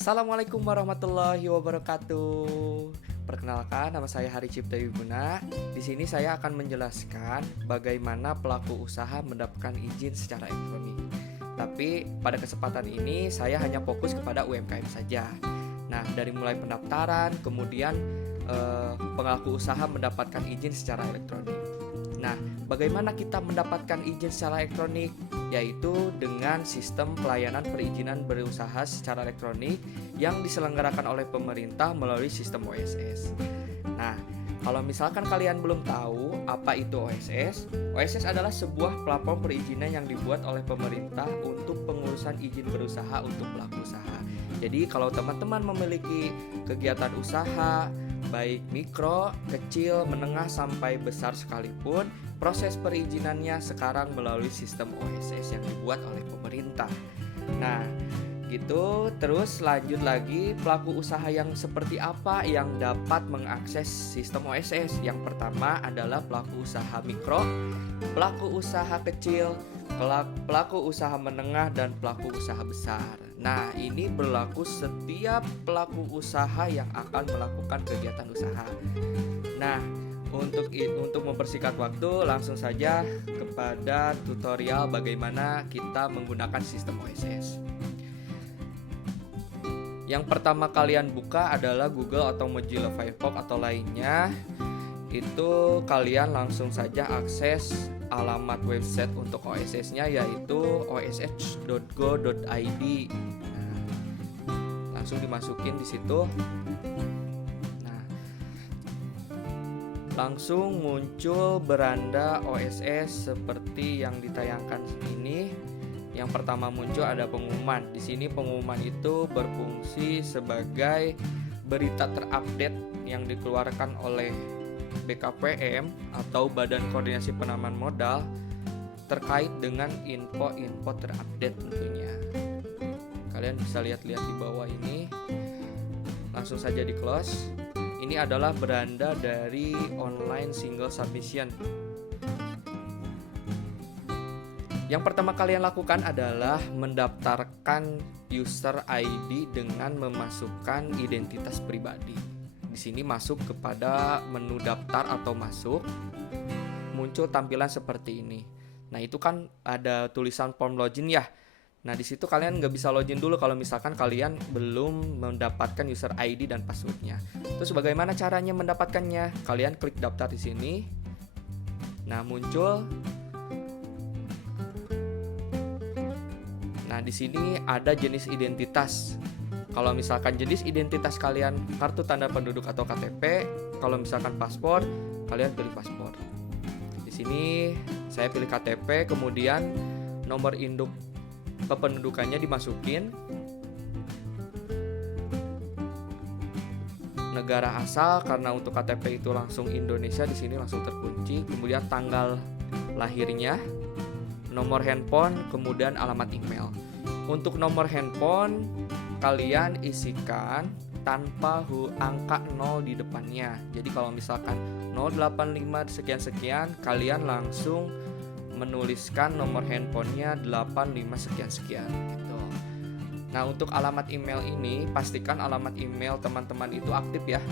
Assalamualaikum warahmatullahi wabarakatuh. Perkenalkan, nama saya Hari Cipta Wiguna. Di sini saya akan menjelaskan bagaimana pelaku usaha mendapatkan izin secara elektronik. Tapi pada kesempatan ini saya hanya fokus kepada UMKM saja. Nah, dari mulai pendaftaran, kemudian pelaku usaha mendapatkan izin secara elektronik. Nah, bagaimana kita mendapatkan izin secara elektronik? Yaitu dengan sistem pelayanan perizinan berusaha secara elektronik yang diselenggarakan oleh pemerintah melalui sistem OSS. Nah, kalau misalkan kalian belum tahu apa itu OSS, OSS adalah sebuah platform perizinan yang dibuat oleh pemerintah untuk pengurusan izin berusaha untuk pelaku usaha. Jadi kalau teman-teman memiliki kegiatan usaha, baik mikro, kecil, menengah, sampai besar sekalipun, proses perizinannya sekarang melalui sistem OSS yang dibuat oleh pemerintah. Nah, gitu. Terus lanjut lagi, pelaku usaha yang seperti apa yang dapat mengakses sistem OSS? Yang pertama adalah pelaku usaha mikro, pelaku usaha kecil, pelaku usaha menengah, dan pelaku usaha besar. Nah, ini berlaku setiap pelaku usaha yang akan melakukan kegiatan usaha. Nah, untuk mempersingkat waktu, langsung saja kepada tutorial bagaimana kita menggunakan sistem OSS. Yang pertama kalian buka adalah Google atau Mozilla Firefox atau lainnya. Itu kalian langsung saja akses alamat website untuk OSS-nya, yaitu oss.go.id. Nah, langsung dimasukin di situ. Nah, langsung muncul beranda OSS seperti yang ditayangkan ini. Yang pertama muncul ada pengumuman. Di sini pengumuman itu berfungsi sebagai berita terupdate yang dikeluarkan oleh BKPM atau Badan Koordinasi Penanaman Modal terkait dengan info-info terupdate tentunya. Kalian bisa lihat-lihat di bawah ini. Langsung saja di close. Ini adalah beranda dari online single submission. Yang pertama kalian lakukan adalah mendaftarkan user ID dengan memasukkan identitas pribadi. Di sini masuk kepada menu daftar atau masuk, muncul tampilan seperti ini. Nah, itu kan ada tulisan form login ya. Nah, di situ kalian nggak bisa login dulu kalau misalkan kalian belum mendapatkan user ID dan passwordnya. Terus bagaimana caranya mendapatkannya? Kalian klik daftar di sini. Nah, muncul. Nah, di sini ada jenis identitas. Kalau misalkan jenis identitas kalian kartu tanda penduduk atau KTP, kalau misalkan paspor, kalian pilih paspor. Di sini saya pilih KTP, kemudian nomor induk kependudukannya dimasukin. Negara asal, karena untuk KTP itu langsung Indonesia, di sini langsung terkunci. Kemudian tanggal lahirnya, nomor handphone, kemudian alamat email. Untuk nomor handphone kalian isikan tanpa angka 0 di depannya. Jadi kalau misalkan 085 sekian-sekian, kalian langsung menuliskan nomor handphonenya 85 sekian-sekian gitu. Nah, untuk alamat email ini, pastikan alamat email teman-teman itu aktif ya.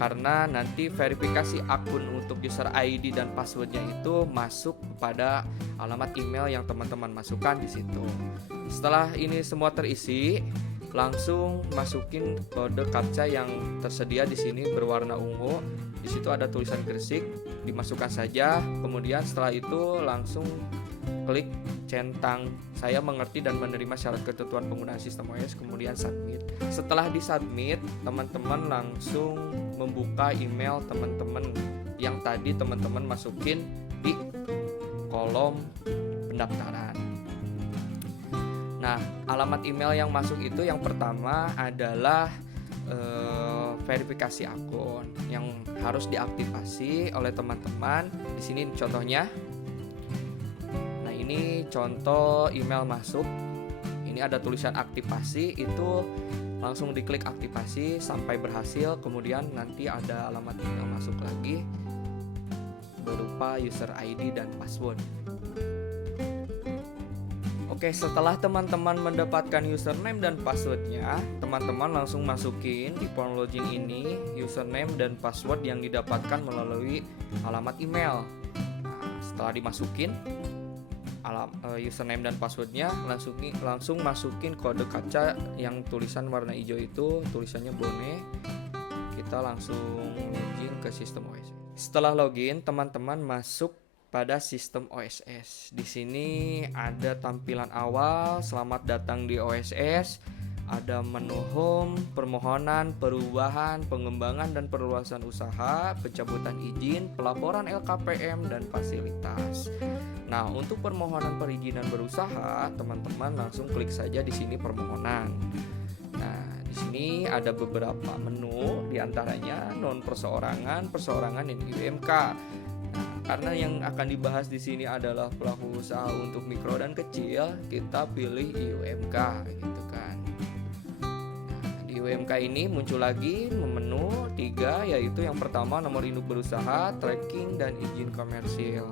Karena nanti verifikasi akun untuk user ID dan passwordnya itu masuk kepada alamat email yang teman-teman masukkan di situ. Setelah ini semua terisi, langsung masukin kode captcha yang tersedia di sini berwarna ungu. Di situ ada tulisan Gresik, dimasukkan saja. Kemudian setelah itu langsung klik centang saya mengerti dan menerima syarat ketentuan penggunaan sistem OS, kemudian submit. Setelah disubmit, teman-teman langsung membuka email teman-teman yang tadi teman-teman masukin di kolom pendaftaran. Nah, alamat email yang masuk itu yang pertama adalah verifikasi akun yang harus diaktifasi oleh teman-teman. Di sini contohnya. Nah, ini contoh email masuk. Ini ada tulisan aktivasi, itu langsung diklik aktivasi sampai berhasil. Kemudian nanti ada alamat email masuk lagi berupa user ID dan password. Oke, setelah teman-teman mendapatkan username dan passwordnya, teman-teman langsung masukin di form login ini username dan password yang didapatkan melalui alamat email. Nah, setelah dimasukin username dan passwordnya, langsung masukin kode kaca yang tulisan warna hijau itu, tulisannya Bone. Kita langsung login ke sistem OSS. Setelah login, teman-teman masuk pada sistem OSS. Di sini ada tampilan awal, selamat datang di OSS. Ada menu home, permohonan, perubahan, pengembangan dan perluasan usaha, pencabutan izin, pelaporan LKPM dan fasilitas. Nah, untuk permohonan perizinan berusaha, teman-teman langsung klik saja di sini permohonan. Nah, di sini ada beberapa menu, diantaranya non perseorangan, perseorangan dan IUMK. Karena yang akan dibahas di sini adalah pelaku usaha untuk mikro dan kecil, kita pilih IUMK gitu kan. Nah, di IUMK ini muncul lagi menu 3, yaitu yang pertama nomor induk berusaha, tracking dan izin komersil.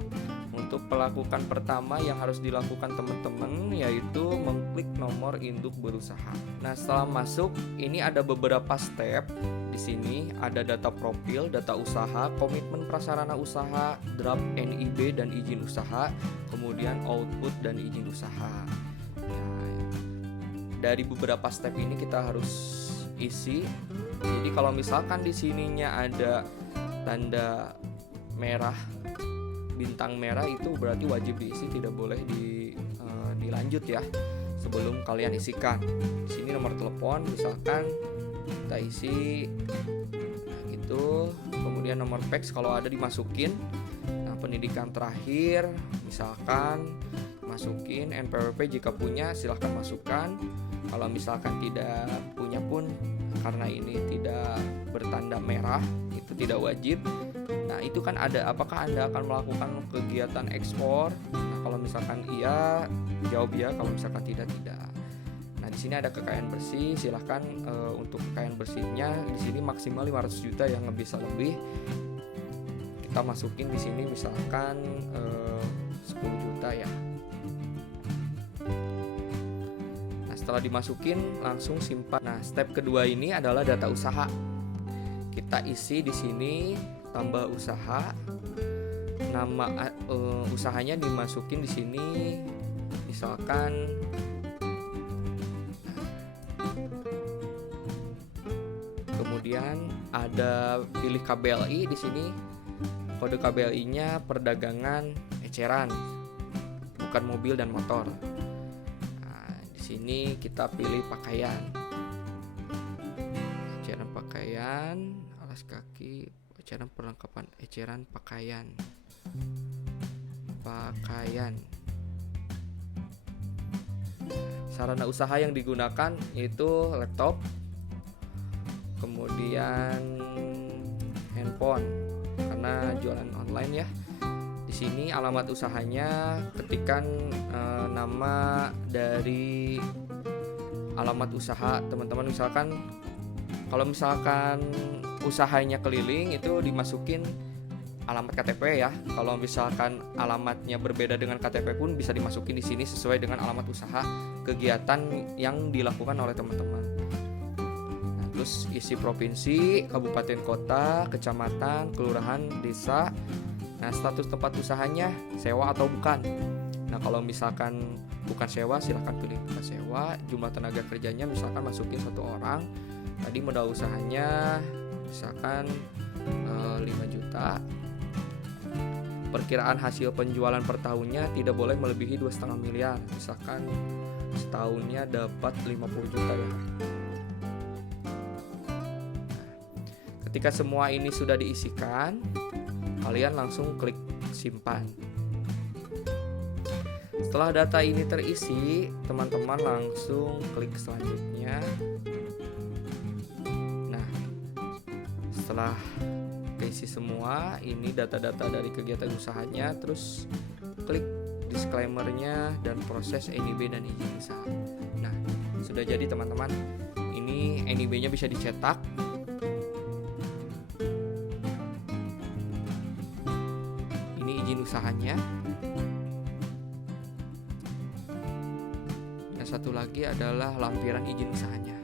Untuk melakukan pertama yang harus dilakukan teman-teman yaitu mengklik nomor induk berusaha. Nah, setelah masuk ini ada beberapa step. Di sini ada data profil, data usaha, komitmen prasarana usaha, draft NIB dan izin usaha, kemudian output dan izin usaha. Nah, dari beberapa step ini kita harus isi. Jadi kalau misalkan di sininya ada tanda merah, bintang merah, itu berarti wajib diisi, tidak boleh dilanjut ya sebelum kalian isikan. Di sini nomor telepon misalkan kita isi, nah gitu. Kemudian nomor fax kalau ada dimasukin. Nah, pendidikan terakhir misalkan masukin, NPWP jika punya silahkan masukkan. Kalau misalkan tidak punya pun, karena ini tidak bertanda merah, itu tidak wajib. Nah, itu kan ada, apakah Anda akan melakukan kegiatan ekspor? Nah, kalau misalkan iya, jawab ya. Kalau misalkan tidak. Nah, di sini ada kekayaan bersih. Silahkan untuk kekayaan bersihnya di sini maksimal 500 juta, yang bisa lebih kita masukin di sini misalkan 10 juta ya. Nah, setelah dimasukin langsung simpan. Nah, step kedua ini adalah data usaha. Kita isi di sini tambah usaha, nama usahanya dimasukin di sini, misalkan kemudian ada pilih KBLI di sini, kode KBLI-nya perdagangan eceran, bukan mobil dan motor. Nah, di sini kita pilih pakaian, eceran pakaian, alas kaki, eceran perlengkapan, eceran pakaian. Sarana usaha yang digunakan yaitu laptop, kemudian handphone karena jualan online ya. Di sini alamat usahanya ketikkan nama dari alamat usaha teman-teman. Misalkan kalau misalkan usahanya keliling, itu dimasukin alamat KTP ya. Kalau misalkan alamatnya berbeda dengan KTP pun bisa dimasukin di sini sesuai dengan alamat usaha kegiatan yang dilakukan oleh teman-teman. Nah, terus isi provinsi, kabupaten kota, kecamatan, kelurahan, desa. Nah, status tempat usahanya sewa atau bukan. Nah, kalau misalkan bukan sewa silahkan pilih bukan sewa. Jumlah tenaga kerjanya misalkan masukin 1 orang. Tadi modal usahanya misalkan 5 juta. Perkiraan hasil penjualan per tahunnya tidak boleh melebihi 2,5 miliar. Misalkan setahunnya dapat 50 juta ya. Ketika semua ini sudah diisikan, kalian langsung klik simpan. Setelah data ini terisi, teman-teman langsung klik selanjutnya. Nah, setelah keisi semua, ini data-data dari kegiatan usahanya, terus klik disclaimer-nya dan proses NIB dan izin usaha. Nah, sudah jadi teman-teman. Ini NIB-nya bisa dicetak. Ini izin usahanya. satu lagi adalah lampiran izin usahanya.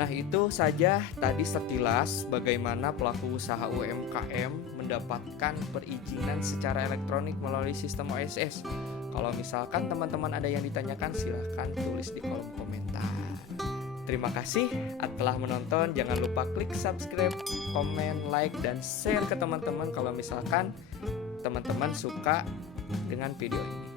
Nah, itu saja tadi sekilas bagaimana pelaku usaha UMKM mendapatkan perizinan secara elektronik melalui sistem OSS. Kalau misalkan teman-teman ada yang ditanyakan, silahkan tulis di kolom komentar. Terima kasih telah menonton. Jangan lupa klik subscribe, komen, like, dan share ke teman-teman kalau misalkan teman-teman suka dengan video ini.